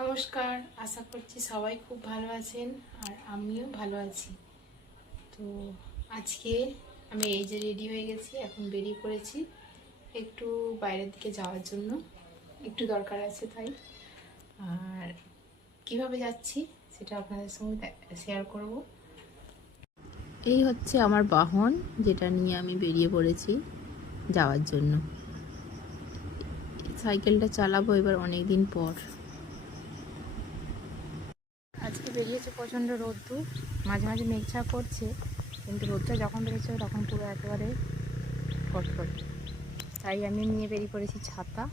নমস্কার, আশা করছি সবাই খুব ভালো আছেন আর আমিও ভালো আছি। তো আজকে আমি এই যে রেডি হয়ে গেছি, এখন বেরিয়ে পড়েছি একটু বাইরের দিকে যাওয়ার জন্য। একটু দরকার আছে তাই। আর কীভাবে যাচ্ছি সেটা আপনাদের সঙ্গে শেয়ার করব। এই হচ্ছে আমার বাহন, যেটা নিয়ে আমি বেরিয়ে পড়েছি যাওয়ার জন্য। সাইকেলটা চালাবো এবার অনেক দিন পর। বেরিয়েছে প্রচণ্ড রোদ্দুর, মাঝে মাঝে মেঘছা করছে, কিন্তু রোদটা যখন বেরিয়েছে তখন পুরো একেবারে কটকট। তাই আমি নিয়ে বেরিয়ে পড়েছি ছাতা।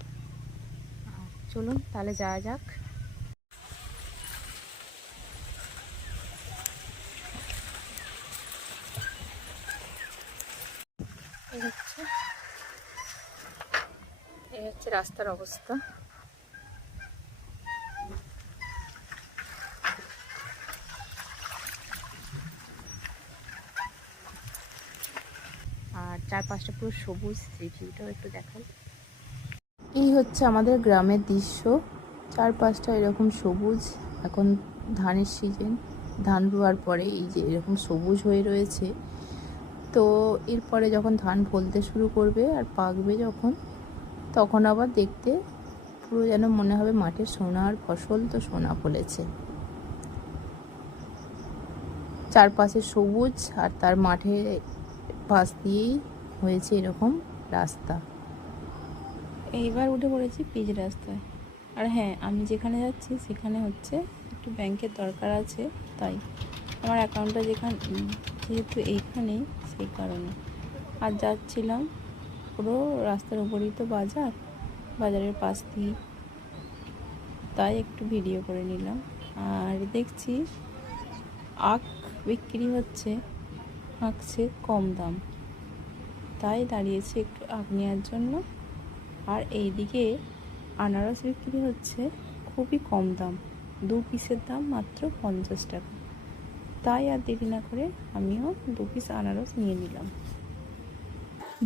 চলুন তাহলে যাওয়া যাক। এই হচ্ছে রাস্তার অবস্থা আর চারপাশটা পুরো সবুজ সেই ভিউটাও একটু দেখান। এই হচ্ছে আমাদের গ্রামের দৃশ্য। চারপাশটা এরকম সবুজ, এখন ধানের সিজন ধান রোয়ার পরে এই যে এরকম সবুজ হয়ে রয়েছে। তো এরপরে যখন ধান ফলতে শুরু করবে আর পাকবে যখন, তখন আবার দেখতে পুরো যেন মনে হবে মাঠে সোনার ফসল তো সোনা ফলেছে। চারপাশে সবুজ আর তার মাঠে পাশ দিয়েই হয়েছে এরকম রাস্তা। এইবার উঠে পড়েছি পিচ রাস্তায়। আর হ্যাঁ আমি যেখানে যাচ্ছি সেখানে হচ্ছে একটু ব্যাংকের দরকার আছে, তাই। আমার অ্যাকাউন্টটা যেখানে, যেহেতু এইখানে সেই কারণে। আর যাচ্ছিলাম পুরো রাস্তার উপরেই তো বাজার, বাজারের পাশ দিয়ে তাই একটু ভিডিও করে নিলাম। আর দেখছি আখ বিক্রি হচ্ছে আঁকছে কম দাম। তাই দাঁড়িয়েছি একটু আগ নেওয়ার জন্য। আর এইদিকে আনারস বিক্রি হচ্ছে খুবই কম দাম, দু পিসের দাম মাত্র পঞ্চাশ টাকা। তাই আর দেরি না করে আমিও দু পিস আনারস নিয়ে নিলাম।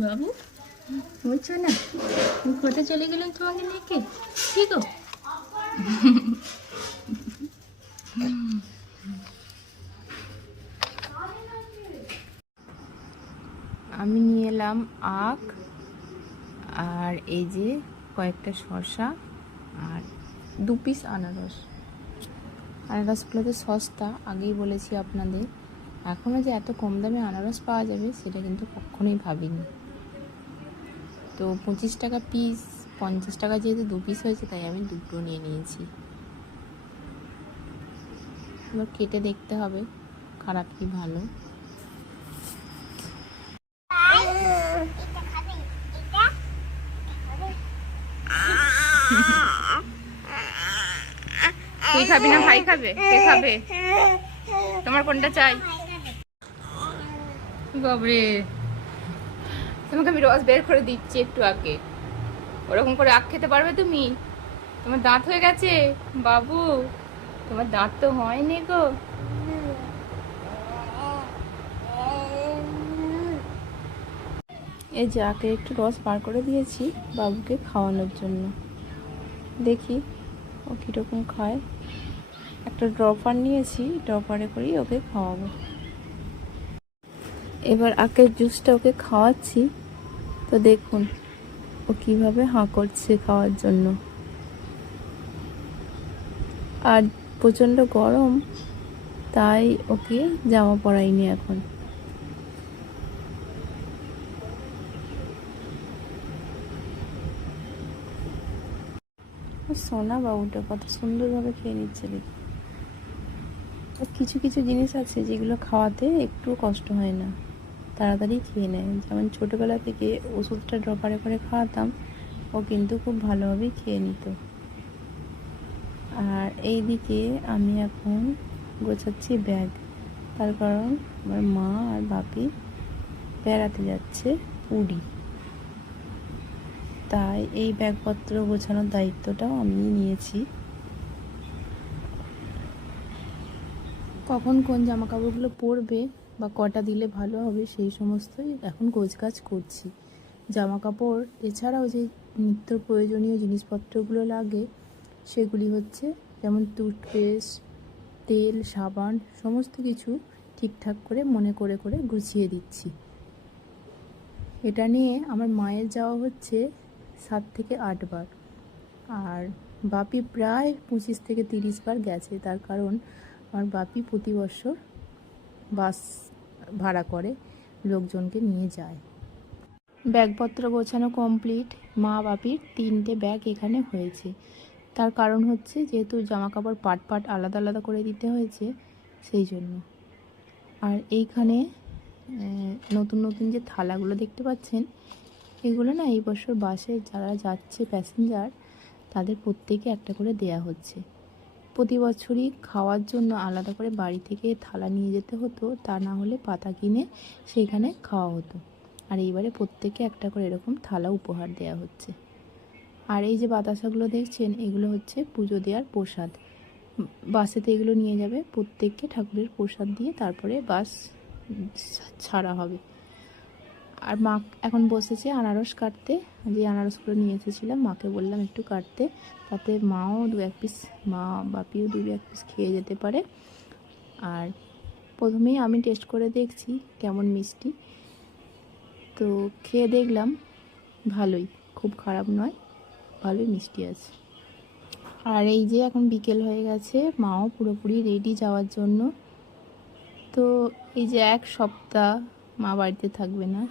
বাবু, বলছো না কোথায় চলে গেলেন তোমাকে দেখে কি গো? আমি নিয়ে এলাম আখ আর এই যে কয়েকটা শসা আর দু পিস আনারস। আনারসগুলো তো সস্তা, আগেই বলেছি আপনাদের। এখনও যে এত কম দামে আনারস পাওয়া যাবে, সেটা কিন্তু কখনোই ভাবিনি। তো পঁচিশ টাকা পিস পঞ্চাশ টাকা যেহেতু দু পিস হয়েছে, তাই আমি দুটো নিয়ে নিয়েছি। এবার কেটে দেখতে হবে, খারাপ কি ভালো। তুই খাবি না ভাই খাবে? কে খাবে? তোমার কোনটা চাই? বাবরে তোমাকে আমি রস বের করে দিচ্ছি একটু আগে। ওরকম করে আখ খেতে পারবে তুমি? তোমার দাঁত হয়ে গেছে? বাবু, তোমার দাঁত তো হয়নি গো। এই যে আখের একটু রস বার করে দিয়েছি বাবুকে খাওয়ানোর জন্য। দেখি ও কীরকম খায়। একটা ড্রপার নিয়েছি, ড্রপারে করেই ওকে খাওয়াবো। এবার আখের জুসটা ওকে খাওয়াচ্ছি। তো দেখুন, ও কীভাবে হাঁ করছে খাওয়ার জন্য। আর প্রচণ্ড গরম, তাই ওকে জামা পরাইনি এখন ও সোনা বাবুটা, কত সুন্দরভাবে খেয়ে নিচ্ছে দেখি। কিছু কিছু জিনিস আছে যেগুলো খাওয়াতে একটু কষ্ট হয় না। তাড়াতাড়ি খেয়ে নেয়। যেমন ছোটোবেলা থেকে ওষুধটা ড্রপারে করে খাওয়াতাম, ও কিন্তু খুব ভালোভাবেই খেয়ে নিত। আর এই দিকে আমি এখন গোছাচ্ছি ব্যাগ। তার কারণ আমার মা আর বাপি বেড়াতে যাচ্ছে পুরী। তাই এই ব্যাগপত্র গোছানোর দায়িত্বটাও আমি নিয়েছি। কখন কোন জামা কাপড়গুলো পরবে বা কটা দিলে ভালো হবে সেই সমস্তই এখন গোছগাছ করছি। জামা কাপড় এছাড়াও যে নিত্য প্রয়োজনীয় জিনিসপত্রগুলো লাগে, সেগুলি হচ্ছে যেমন টুথপেস্ট তেল, সাবান, সমস্ত কিছু ঠিকঠাক করে মনে করে করে গুছিয়ে দিচ্ছি। এটা নিয়ে আমার মায়ের যাওয়া হচ্ছে সাত থেকে আটবার আর বাপি প্রায় পঁচিশ থেকে তিরিশ বার গেছে। তার কারণ আমার বাপি প্রতি বছর বাস ভাড়া করে, লোকজনকে নিয়ে যায়। ব্যাগপত্র গোছানো কমপ্লিট, মা বাপির তিনটে ব্যাগ এখানে হয়েছে। তার কারণ হচ্ছে যেহেতু জামা কাপড় পাট পাট আলাদা আলাদা করে দিতে হয়েছে, সেই জন্য। আর এইখানে নতুন নতুন যে থালাগুলো দেখতে পাচ্ছেন এগুলো না এই বছর বাসে যারা যাচ্ছে প্যাসেঞ্জার তাদের প্রত্যেকে একটা করে দেয়া হচ্ছে। প্রতি বছরই খাওয়ার জন্য আলাদা করে বাড়ি থেকে থালা নিয়ে যেতে হতো, তা না হলে পাতা কিনে সেখানে খাওয়া হতো। আর এইবারে প্রত্যেকে একটা করে এরকম থালা উপহার দেওয়া হচ্ছে। আর এই যে বাতাসাগুলো দেখছেন, এগুলো হচ্ছে পুজো দেওয়ার প্রসাদ। বাসেতে এগুলো নিয়ে যাবে, প্রত্যেককে ঠাকুরের প্রসাদ দিয়ে তারপরে বাস ছাড়া হবে। আর মা এখন বসেছে আনারস কাটতে। যে আনারসগুলো নিয়ে এসেছিলাম, মাকে বললাম একটু কাটতে, তাতে মাও দু এক পিস, মা বাপিও দু এক পিস খেয়ে যেতে পারে। আর প্রথমেই আমি টেস্ট করে দেখছি কেমন মিষ্টি। তো খেয়ে দেখলাম ভালোই, খুব খারাপ নয়, ভালোই মিষ্টি আছে। আর এই যে এখন বিকেল হয়ে গেছে, মাও পুরোপুরি রেডি যাওয়ার জন্য। তো এই যে এক সপ্তাহ মা বাড়িতে থাকবে না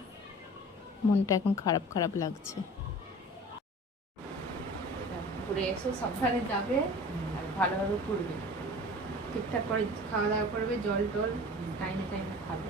মনটা এখন খারাপ খারাপ লাগছে। যাবে, আর ভালোভাবে ঠিকঠাক করে খাওয়া দাওয়া করবে, জল টল, টাইমে টাইমে খাবে